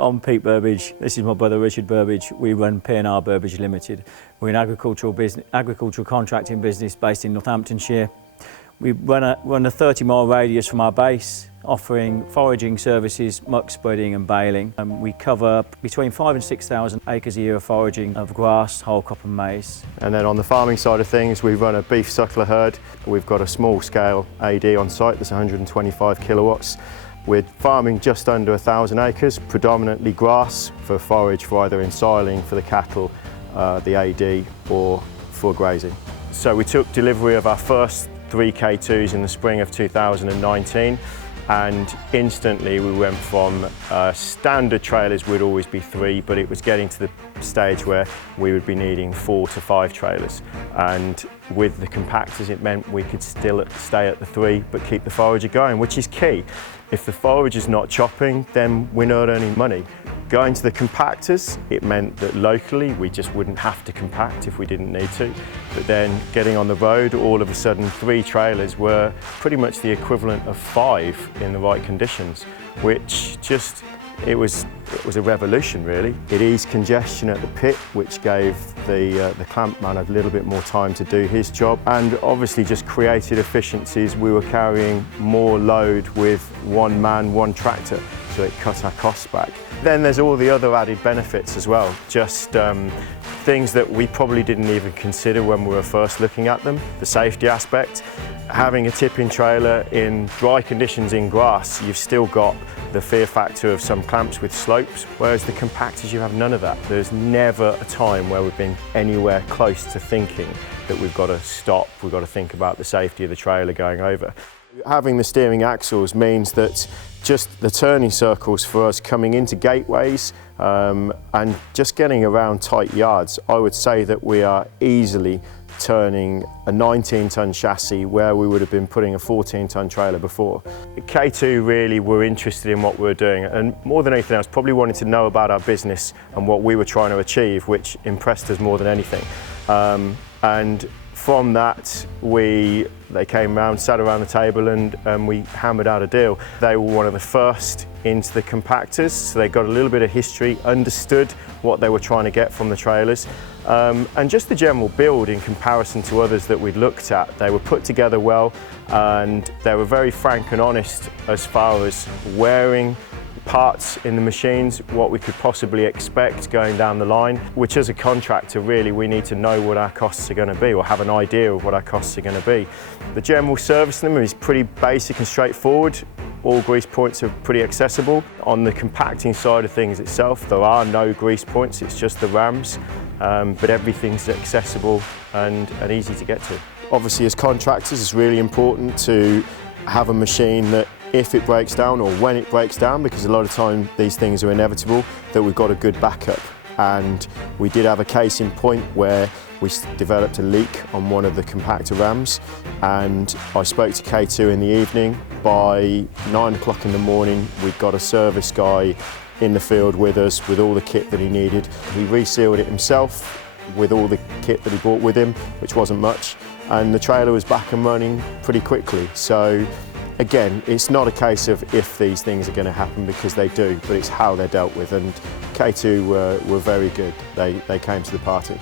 I'm Pete Burbage. This is my brother Richard Burbage. We run P&R Burbage Limited. We're an agricultural contracting business based in Northamptonshire. We run a 30-mile radius from our base, offering foraging services, muck spreading and baling. We cover between 5,000 and 6,000 acres a year of foraging of grass, whole crop and maize. And then on the farming side of things, we run a beef suckler herd. We've got a small scale AD on site that's 125 kilowatts. We're farming just under 1,000 acres, predominantly grass for forage for either ensiling for the cattle, the AD or for grazing. So we took delivery of our first 3 K2s in the spring of 2019, and instantly we went from standard trailers would always be 3, but it was getting to the stage where we would be needing 4 to 5 trailers. And with the compactors, it meant we could still stay at the 3 but keep the forager going, which is key. If the forager's not chopping, then we're not earning money. Going to the compactors, it meant that locally we just wouldn't have to compact if we didn't need to. But then getting on the road, all of a sudden 3 trailers were pretty much the equivalent of 5 in the right conditions, which just, it was a revolution really. It eased congestion at the pit, which gave the clamp man a little bit more time to do his job, and obviously just created efficiencies. We were carrying more load with 1 man, 1 tractor, so it cut our costs back. Then there's all the other added benefits as well, just things that we probably didn't even consider when we were first looking at them. The safety aspect, having a tipping trailer in dry conditions in grass, you've still got the fear factor of some clamps with slopes, whereas the compactors, you have none of that. There's never a time where we've been anywhere close to thinking that we've got to stop, we've got to think about the safety of the trailer going over. Having the steering axles means that just the turning circles for us coming into gateways and just getting around tight yards, I would say that we are easily turning a 19-ton chassis where we would have been putting a 14-ton trailer before. K2 really were interested in what we were doing, and more than anything else probably wanted to know about our business and what we were trying to achieve, which impressed us more than anything. And from that, they came around, sat around the table, and we hammered out a deal. They were one of the first into the compactors, so they got a little bit of history, understood what they were trying to get from the trailers, and just the general build in comparison to others that we'd looked at. They were put together well, and they were very frank and honest as far as wearing parts in the machines, what we could possibly expect going down the line, which as a contractor really we need to know what our costs are going to be, or have an idea of what our costs are going to be. The general service in them is pretty basic and straightforward. All grease points are pretty accessible. On the compacting side of things itself, there are no grease points, it's just the rams, but everything's accessible and easy to get to. Obviously as contractors it's really important to have a machine that if it breaks down, or when it breaks down, because a lot of time these things are inevitable, that we've got a good backup. And we did have a case in point where we developed a leak on one of the compactor rams, and I spoke to K2 in the evening. By 9 o'clock in the morning we'd got a service guy in the field with us with all the kit that he needed. He resealed it himself with all the kit that he brought with him, which wasn't much, and the trailer was back and running pretty quickly. So again, it's not a case of if these things are going to happen, because they do, but it's how they're dealt with, and K2 were very good. They came to the party.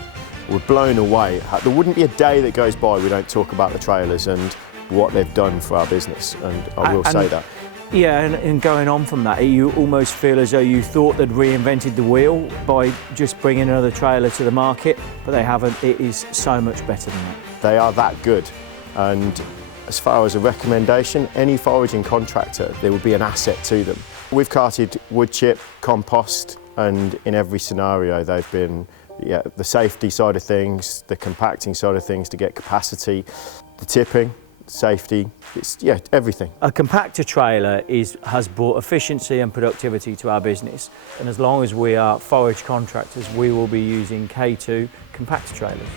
We're blown away. There wouldn't be a day that goes by we don't talk about the trailers and what they've done for our business, and I will say that. Yeah, and going on from that, you almost feel as though you thought they'd reinvented the wheel by just bringing another trailer to the market, but they haven't. It is so much better than that. They are that good, and as far as a recommendation, any foraging contractor, there would be an asset to them. We've carted wood chip, compost, and in every scenario they've been, the safety side of things, the compacting side of things to get capacity, the tipping, safety, it's everything. A compactor trailer has brought efficiency and productivity to our business, and as long as we are forage contractors, we will be using K2 compactor trailers.